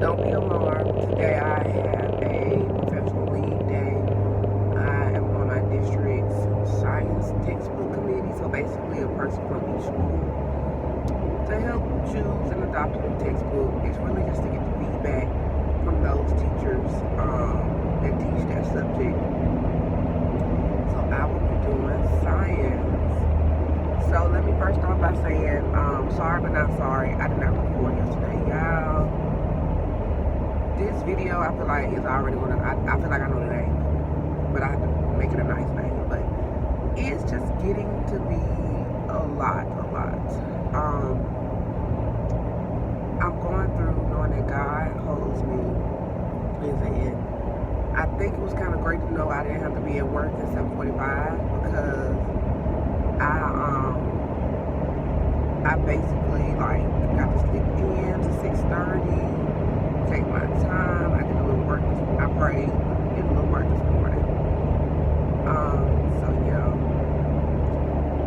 Don't be alarmed. Today I have a professional leave day. I am on my district's science textbook committee, so basically a person from each school to help choose and adopt a new textbook. It's really just to get the feedback from those teachers that teach that subject. So I will be doing science. So let me first start by saying, sorry but not sorry, I did not record yesterday, y'all. This video, I feel like is already gonna, I feel like I know the name, but I have to make it a nice name. But it's just getting to be a lot. I'm going through knowing that God holds me in his hand. I think it was kind of great to know I didn't have to be at work at 7:45 because I basically like got to sleep in to 6:30, take my time. I did a little work I prayed, did a little work this morning. So yeah,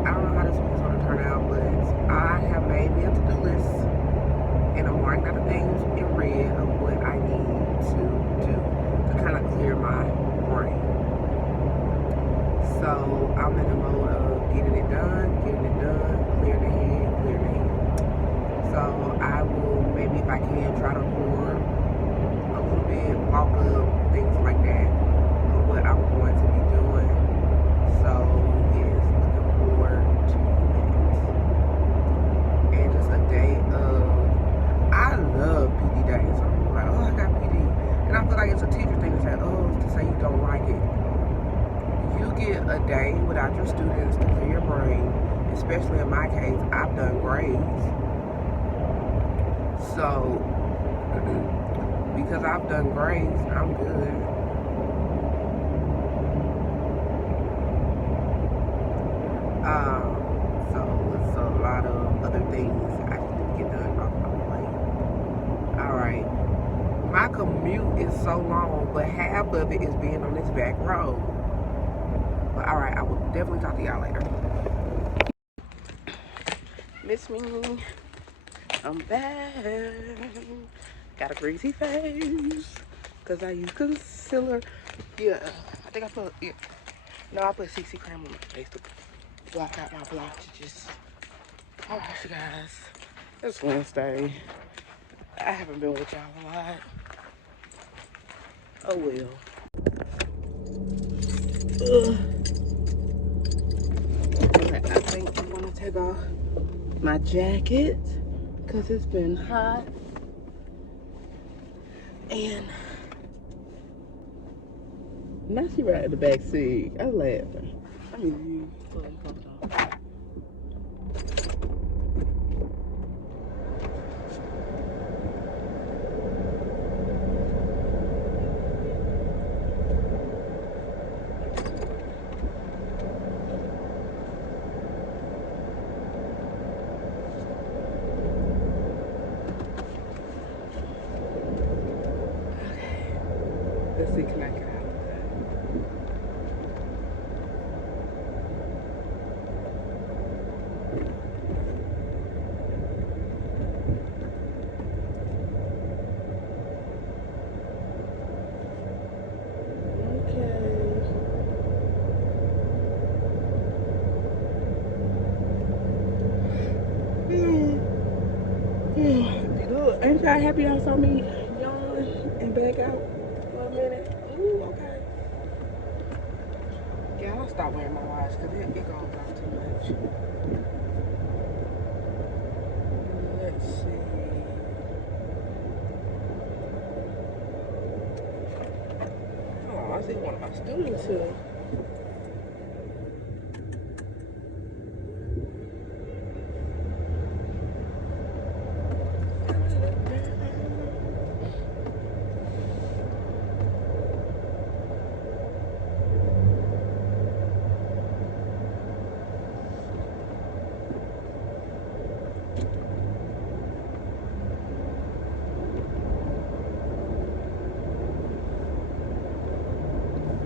I don't know how this week's gonna turn out, but I have made me a to-do list and I'm marking out the things in red of what I need to do to kind of clear my brain. So I'm in the mode of getting it done, clear the head. So I will, maybe if I can, try to record a little bit, walk up, things like that, of what I'm going to be doing. So yes, looking forward to that. And just a day of, I love PD days. So I'm like, oh, I got PD. And I feel like it's a teacher thing to say, oh, to say you don't like it. You get a day without your students to clear your brain, especially in my case, I've done grades. So, because I've done grades, I'm good. So it's a lot of other things I need to get done off my plate. Alright. My commute is so long, but half of it is being on this back road. But alright, I will definitely talk to y'all later. Miss me. I'm back. Got a greasy face because I use concealer. Yeah, I think I put, yeah. No, I put CC cream on my face to block out my blotches. Oh, you guys, it's Wednesday. I haven't been with y'all a lot. Oh well. Okay, I think I'm gonna take off my jacket because it's been hot. And now she right in the back seat. I'm laughing. I mean, hold on. Let's see, can I get out of that? Okay. Good. Ain't y'all happy y'all saw me yawn and back out for a minute? Ooh, okay. Yeah, I'll stop wearing my watch because it goes off too much. Let's see. Oh, I see one of my students here.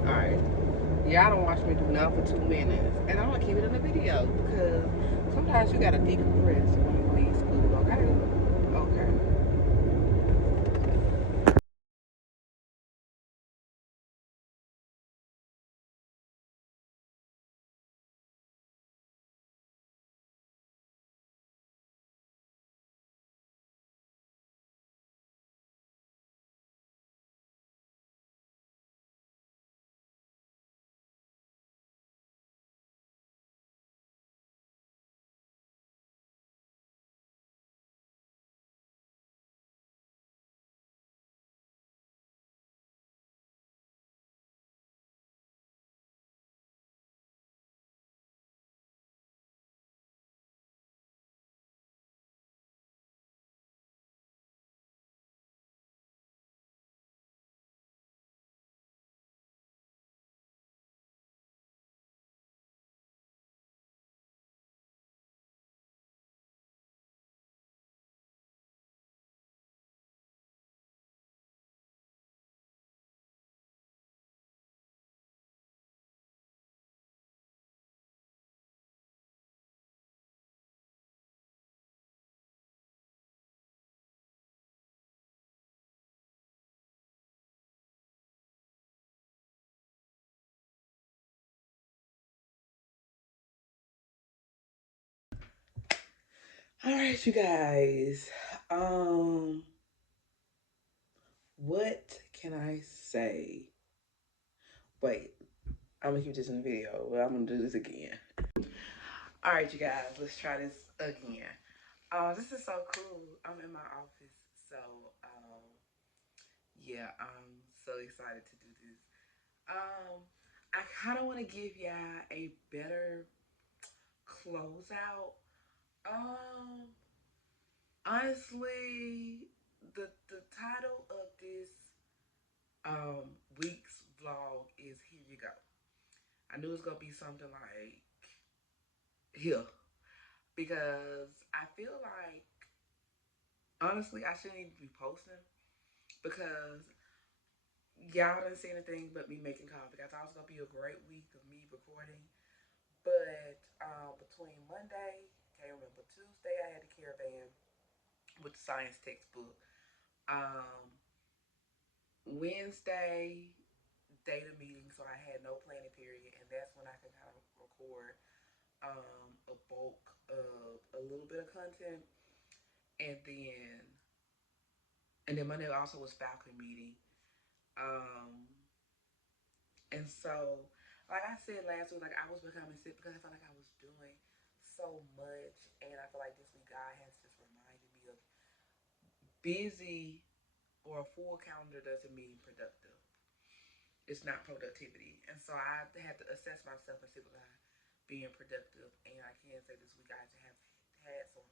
Alright. Y'all don't watch me do nothing for 2 minutes. And I'm gonna keep it in the video because sometimes you gotta decompress when you leave school, okay? Okay. Alright, you guys. Um, what can I say? Wait, I'm gonna keep this in the video, but I'm gonna do this again. Alright, you guys, let's try this again. This is so cool. I'm in my office, so yeah, I'm so excited to do this. Um, I kind of want to give y'all a better closeout. Um, honestly, the title of this week's vlog is "Here You Go." I knew it was gonna be something like here because I feel like honestly I shouldn't even be posting because y'all didn't see anything but me making coffee. I thought it was gonna be a great week of me recording, but between Monday, can't remember, Tuesday I had the caravan with the science textbook. Um, Wednesday data meeting, so I had no planning period, and that's when I can kind of record a bulk of a little bit of content, and then Monday also was faculty meeting. Um, and so, like I said last week, like I was becoming sick because I felt like I was doing so much, and I feel like this week God has just reminded me of busy or a full calendar doesn't mean productive. It's not productivity, and so I had to assess myself and see was I being productive. And I can say this week I have had some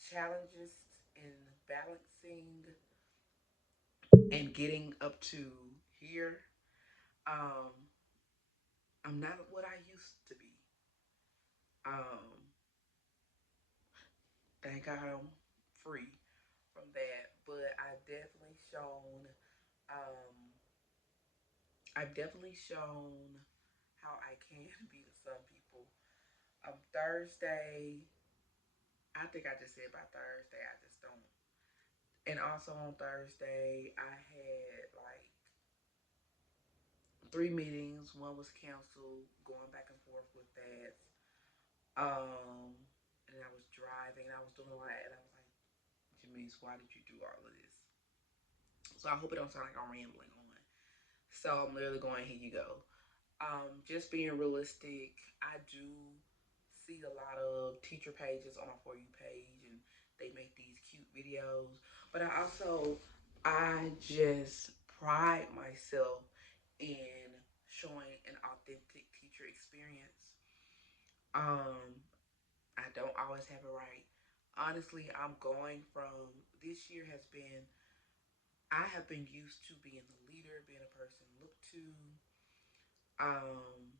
challenges in balancing and getting up to here. Um, I'm not what I used to be. Um, thank God I'm free from that. But um, I've definitely shown how I can be to some people. Thursday, I think I just said by Thursday, I just don't. And also on Thursday, I had like 3 meetings. One was canceled, going back and forth with that. Um, and I was driving, and I was doing all that, and I was like, Janice, why did you do all of this? So I hope it don't sound like I'm rambling on. So I'm literally going, here you go. Just being realistic, I do see a lot of teacher pages on my For You page, and they make these cute videos. But I just pride myself in showing an authentic teacher experience. Um, I don't always have it right. Honestly, I'm going from this year has been, I have been used to being the leader, being a person looked to, um,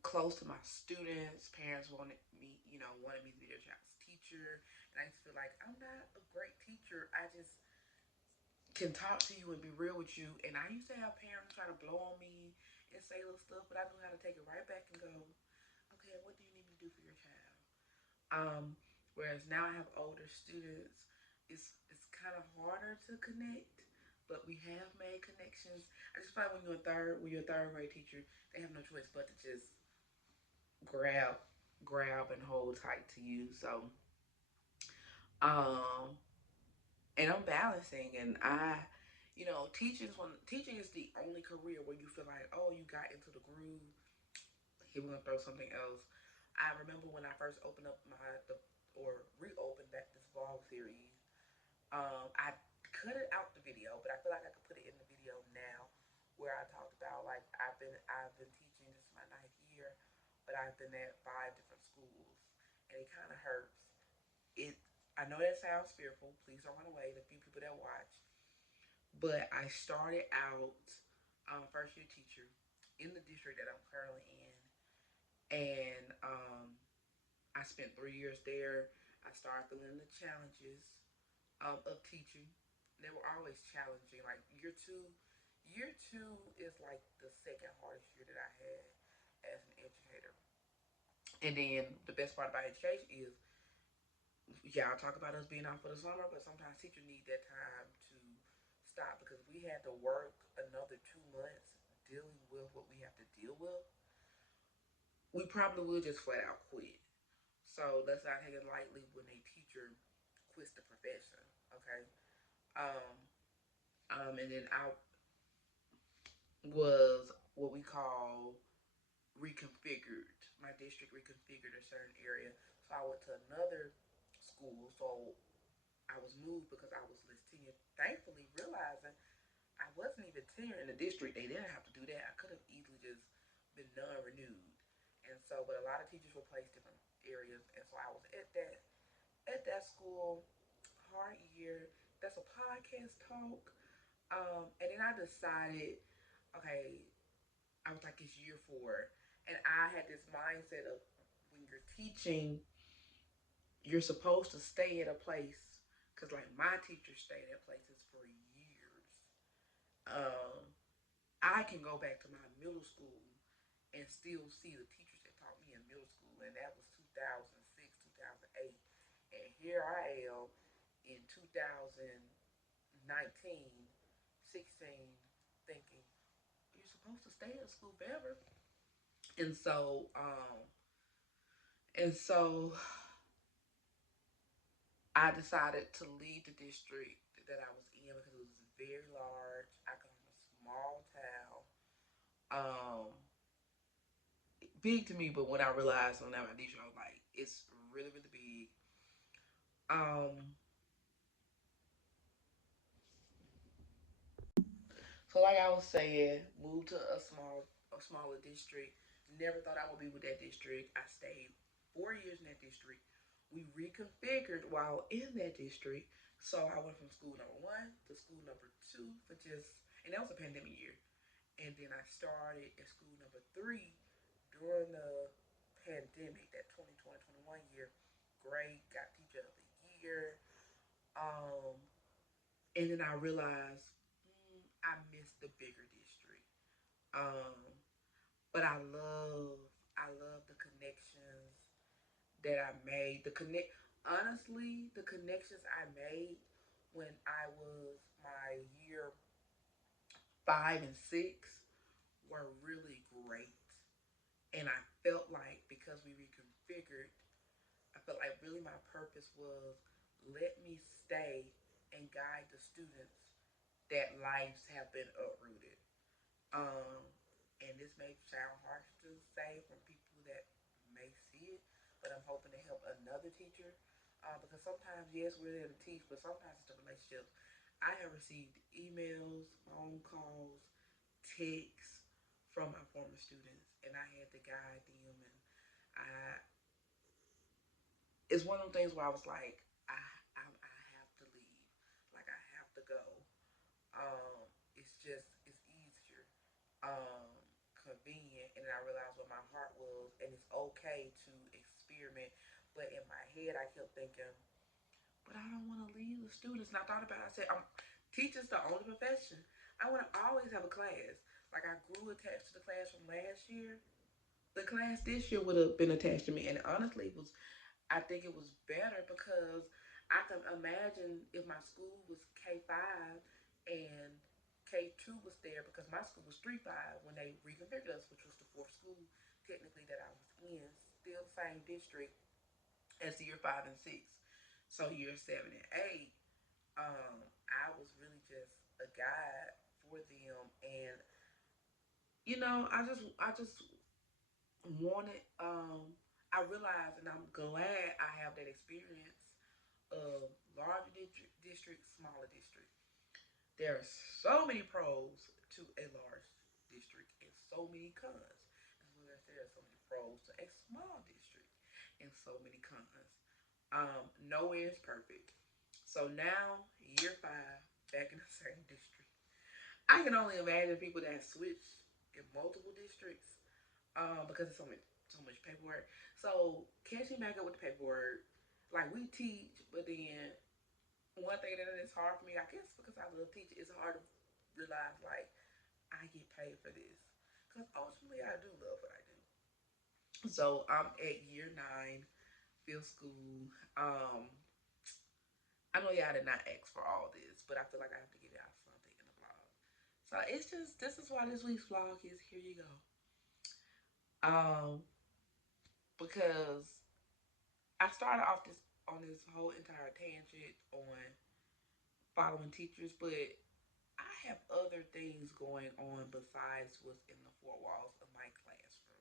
close to my students. Parents wanted me to be their child's teacher. And I just feel like I'm not a great teacher. I just can talk to you and be real with you. And I used to have parents try to blow on me and say little stuff, but I knew how to take it right back and go, okay, what do you need me to do for your child? Whereas now I have older students, it's kind of harder to connect, but we have made connections. I just feel like when you're a third grade teacher, they have no choice but to just grab and hold tight to you. So um and I'm balancing, and teaching is the only career where you feel like, oh, you got into the groove. Here we're gonna throw something else. I remember when I first opened up or reopened back this vlog series. I cut it out the video, but I feel like I could put it in the video now, where I talked about, like, I've been teaching, this is my ninth year, but I've been at 5 different schools, and it kind of hurts. It I know that sounds fearful. Please don't run away. The few people that watch, but I started out first year teacher in the district that I'm currently in, and I spent 3 years there. I started feeling the challenges of teaching. They were always challenging. Like year two is like the second hardest year that I had as an educator. And then the best part about education is, y'all talk about us being out for the summer, but sometimes teachers need that time to stop, because we had to work another 2 months dealing with what we have to deal with. We probably would just flat out quit. So let's not take it lightly when a teacher quits the profession. Okay. Um, and then I was what we call reconfigured. My district reconfigured a certain area. So I went to another school. So I was moved because I was less tenured. Thankfully, realizing I wasn't even tenured in the district, they didn't have to do that. I could have easily just been non-renewed. And so, but a lot of teachers were placed in different areas. And so I was at that school, hard year. That's a podcast talk. And then I decided, okay, I was like, it's year 4. And I had this mindset of, when you're teaching, you're supposed to stay at a place. Because, like, my teacher stayed at places for years. Um, I can go back to my middle school and still see the teachers that taught me in middle school. And that was 2006, 2008. And here I am in 2019, 16, thinking, you're supposed to stay at school forever. And so, and so I decided to leave the district that I was in because it was very large. I come from a small town. Big to me, but when I realized on that my district, I was like, it's really, really big. Um, so like I was saying, moved to a smaller district. Never thought I would be with that district. I stayed 4 years in that district. We reconfigured while in that district. So I went from school number 1 to school number 2 for just, and that was a pandemic year. And then I started at school number 3 during the pandemic, that 2020-21 year. Great, got teacher of the year. Um, and then I realized, I missed the bigger district. Um, but I love the connections that I made. Honestly, the connections I made when I was my year 5 and 6 were really great. And I felt like, because we reconfigured, I felt like really my purpose was, let me stay and guide the students that lives have been uprooted. Um, And this may sound harsh to say from people that may see it, but I'm hoping to help another teacher. Because sometimes, yes, we're there to teach, but sometimes it's the relationships. I have received emails, phone calls, texts from my former students, and I had to guide them. And I, it's one of those things where I was like, I have to leave, like I have to go. It's easier, um, convenient, and then I realized what my heart was, and it's okay to experiment. But in my head, I kept thinking, but I don't want to leave the students. And I thought about it. I said, teachers the only profession. I want to always have a class. Like I grew attached to the class from last year. The class this year would have been attached to me, and honestly, it was I think it was better because I can imagine if my school was K5 and K2 was there because my school was 3-5 when they reconfigured us, which was the fourth school technically that I was in, still the same district as year 5 and 6. So year 7 and 8, I was really just a guide for them, and I just wanted. I realized, and I'm glad I have that experience of larger district, smaller district. There are so many pros to a large district and so many cons. As well as there are so many pros to a small district and so many cons. Nowhere is perfect. So now, year 5, back in the same district. I can only imagine people that switch in multiple districts because it's so much paperwork. So catching back up with the paperwork, like we teach, but then one thing that is hard for me, I guess, because I love teaching, it's hard to realize like I get paid for this because ultimately I do love what I do. So I'm at year 9, field school. I know y'all did not ask for all this, but I feel like I have to give y'all something in the vlog. So it's just this is why this week's vlog is. Here you go. Um, because I started off this on this whole entire tangent on following teachers, but I have other things going on besides what's in the four walls of my classroom.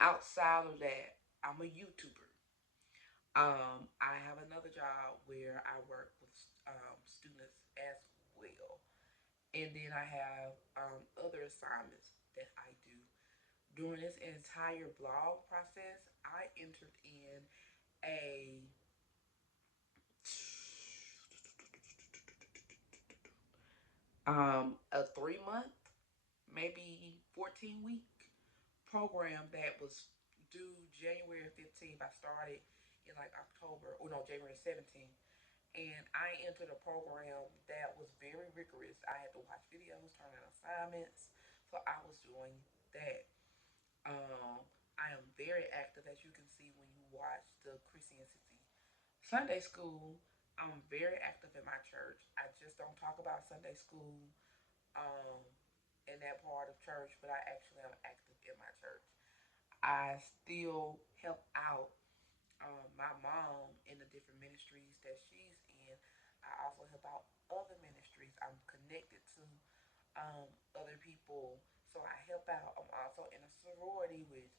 Outside of that, I'm a YouTuber. I have another job where I work with students as well, and then I have other assignments that I do. During this entire blog process, I entered in a a 3 month, maybe 14 week program that was due January 15th. I started in like October, or no, January 17th. And I entered a program that was very rigorous. I had to watch videos, turn in assignments. So I was doing that. I am very active, as you can see when you watch the Chrissy and Sissy Sunday school. I'm very active in my church. I just don't talk about Sunday school um, in that part of church, but I actually am active in my church. I still help out my mom in the different ministries that she's in. I also help out other ministries. I'm connected to other people, so I help out. I'm also in a sorority, which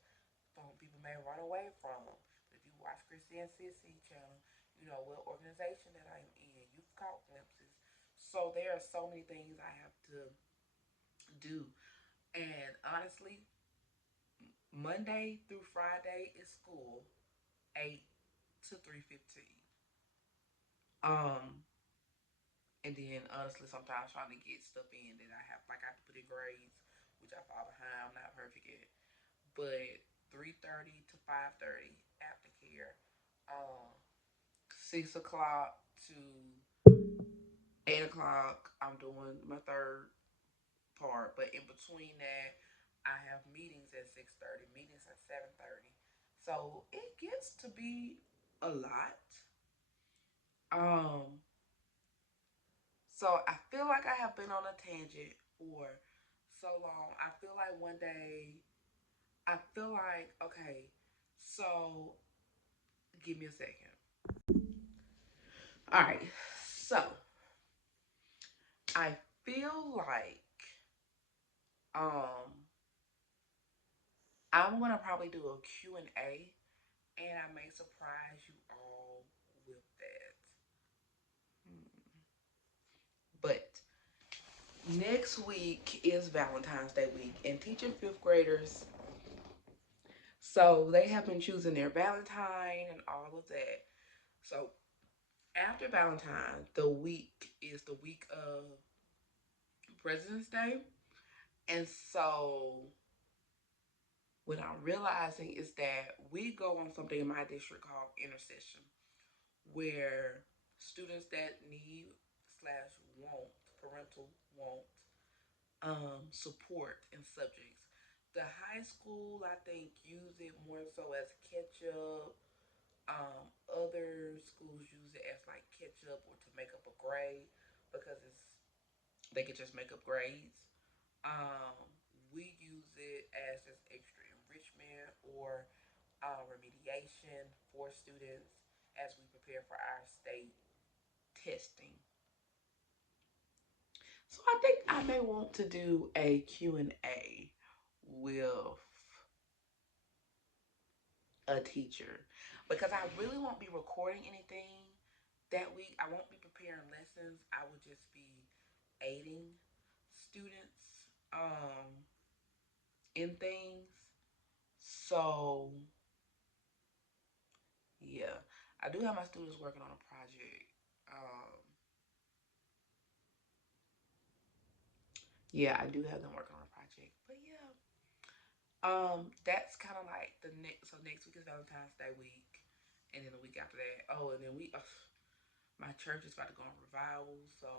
some people may run away from. But if you watch Chrissy and Sissy channel, you know what organization that I'm in. You've caught glimpses. So there are so many things I have to do. And honestly, Monday through Friday is school, 8 to 3:15. Um, and then honestly, sometimes trying to get stuff in that I have, like I have to put in grades, which I fall behind. I'm not perfect yet, but 3:30 to 5:30 aftercare. 6 o'clock to 8 o'clock, I'm doing my third part, but in between that, I have meetings at 6:30, meetings at 7:30. So it gets to be a lot. Um, so I feel like I have been on a tangent for so long. I feel like one day, I feel like, okay, so give me a second. All right, so I feel like Um, I'm gonna probably do a Q&A, and I may surprise you all with that. Hmm. But next week is Valentine's Day week, and teaching fifth graders, so they have been choosing their Valentine and all of that. So after Valentine, the week is the week of President's Day, and so what I'm realizing is that we go on something in my district called intercession, where students that need slash want parental want support in subjects. The high school, I think, use it more so as catch up. Other schools use it as like catch up or to make up a grade because they can just make up grades. Um, we use it as just extra enrichment or remediation for students as we prepare for our state testing. So I think I may want to do a Q&A with a teacher because I really won't be recording anything that week. I won't be preparing lessons. I would just be aiding students in things. So yeah, I do have my students working on a project. Um, yeah, I do have them working on a project. But yeah, that's kind of like the next. So next week is Valentine's Day week, and then the week after that. Oh, and then my church is about to go on revival. So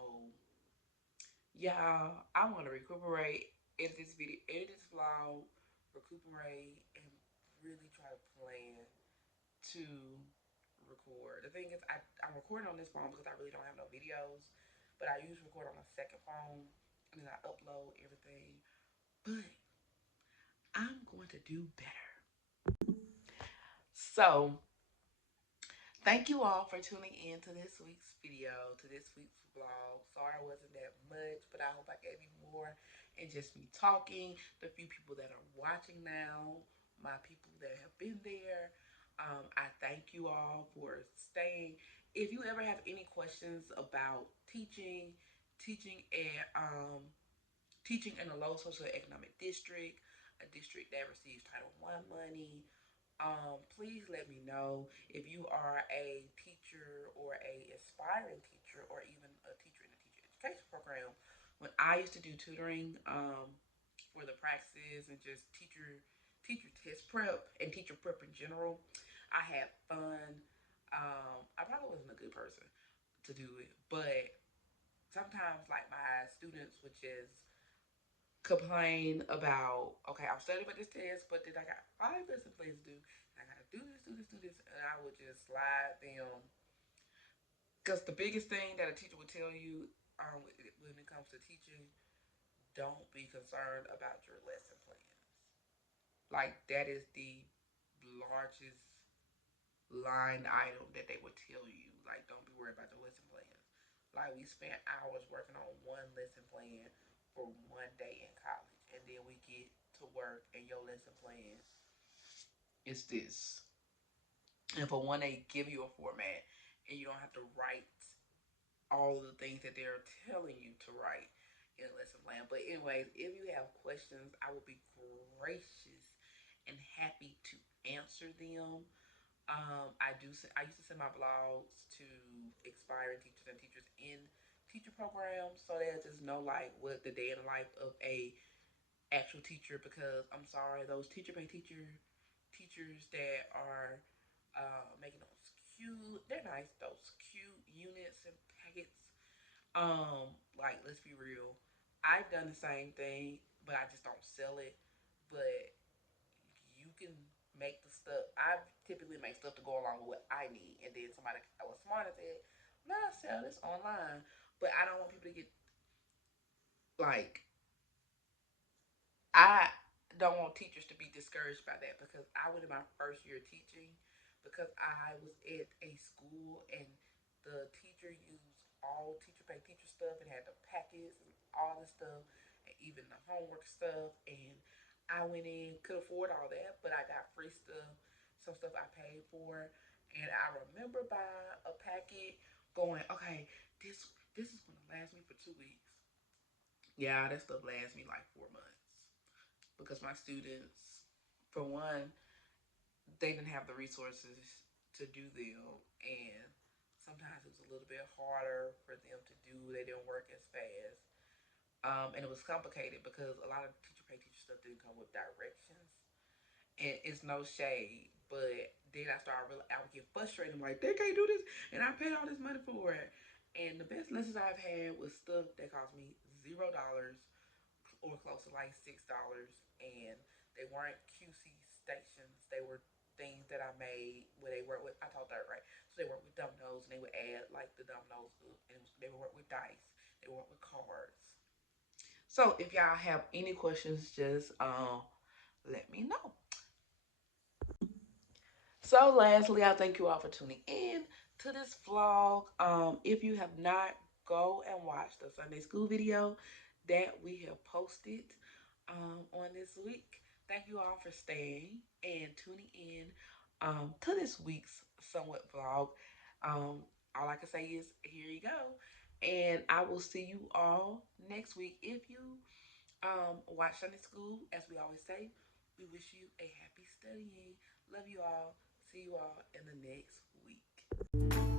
yeah, I want to recuperate, edit this video, edit this vlog, recuperate, and really try to plan to record. The thing is, I'm recording on this phone because I really don't have no videos, but I usually record on my second phone, and then I upload everything. But I'm going to do better. So thank you all for tuning in to this week's video, to this week's vlog. Sorry it wasn't that much, but I hope I gave you more and just me talking. The few people that are watching now, my people that have been there, I thank you all for staying. If you ever have any questions about teaching at teaching in a low socioeconomic district, a district that receives Title I money, please let me know if you are a teacher or a aspiring teacher or even a teacher in the teacher education program. When I used to do tutoring for the practices and just teacher test prep and teacher prep in general, I had fun. I probably wasn't a good person to do it, but sometimes like my students would just complain about, okay, I'm studying for this test, but then I got 5 lesson plans to do. I gotta do this, do this, do this, and I would just slide them. Because the biggest thing that a teacher would tell you when it comes to teaching, don't be concerned about your lesson plans. Like that is the largest line item that they would tell you. Like, don't be worried about the lesson plans. Like, we spent hours working on one lesson plan for one day in college, and then we get to work, and your lesson plan is this. And for one, they give you a format, and you don't have to write all of the things that they're telling you to write in a lesson plan. But anyways, if you have questions, I will be gracious and happy to answer them. I used to send my blogs to expiring teachers and teachers in teacher programs so they'll just know like what the day in the life of a actual teacher, because I'm sorry, those teachers that are making those cute, they're nice, those cute units and packets. Like, let's be real, I've done the same thing, but I just don't sell it. But you can make the stuff. I typically make stuff to go along with what I need, and then somebody I was smart and said, "Nah, sell this online." But I don't want people to get like, I don't want teachers to be discouraged by that, because I went in my first year teaching because I was at a school and the teacher used all teacher pay teacher stuff and had the packets and all this stuff. and even the homework stuff. And I went in, could afford all that, but I got free stuff, some stuff I paid for. And I remember buying a packet, going, okay, this is gonna last me for 2 weeks. Yeah, that stuff lasts me like 4 months because my students, for one, they didn't have the resources to do them, and sometimes it was a little bit harder for them to do. They didn't work as fast, and it was complicated because a lot of teacher pay teacher stuff didn't come with directions, and it's no shade. But then I would get frustrated. I'm like, they can't do this, and I paid all this money for it. And the best lessons I've had was stuff that cost me $0 or close to like $6, and they weren't QC stations. They were things that I made where they work with. I taught that right. So they work with dominoes, and they would add like the dominoes, and they would work with dice. They would work with cards. So if y'all have any questions, just let me know. So lastly, I thank you all for tuning in to this vlog. If you have not, go and watch the Sunday school video that we have posted on this week. Thank you all for staying and tuning in to this week's somewhat vlog. All I can say is here you go. And I will see you all next week. If you watch Sunday school, as we always say, we wish you a happy studying. Love you all. See you all in the next week.